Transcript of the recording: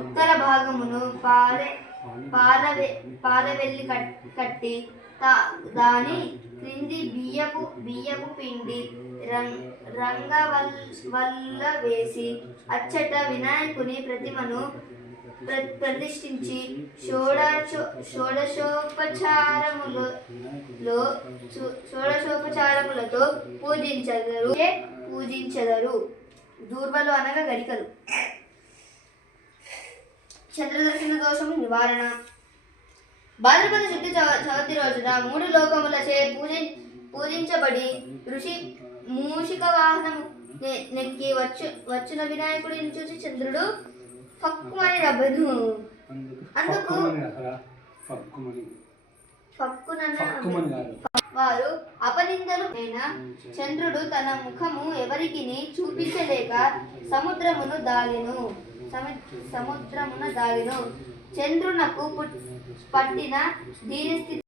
ఉత్తర భాగమును పాలవెల్లి కట్టి దాని క్రింది బియ్యపు పిండి రంగవల్ల వేసి అచ్చట వినాయకుని ప్రతిమను ప్రతిష్ఠించి షోడశోపచారములతో పూజించెదరు. దూర్వలు అనగా గరికలు. చంద్రదర్శన దోషము నివారణ. భాద్రపద శుద్ధ చవితి రోజున 3 లోకములచే పూజించబడి ఋషి మూషిక వాహనము నెక్కి వచ్చున వినాయకుడిని చూసి చంద్రుడు ఫక్కుమని నవ్వెను. అందుకు వారు అపనిందలు అయిన చంద్రుడు తన ముఖము ఎవరికిని చూపించలేక సముద్రమున దాగెను. చంద్రునకు పట్టిన దీనస్థితి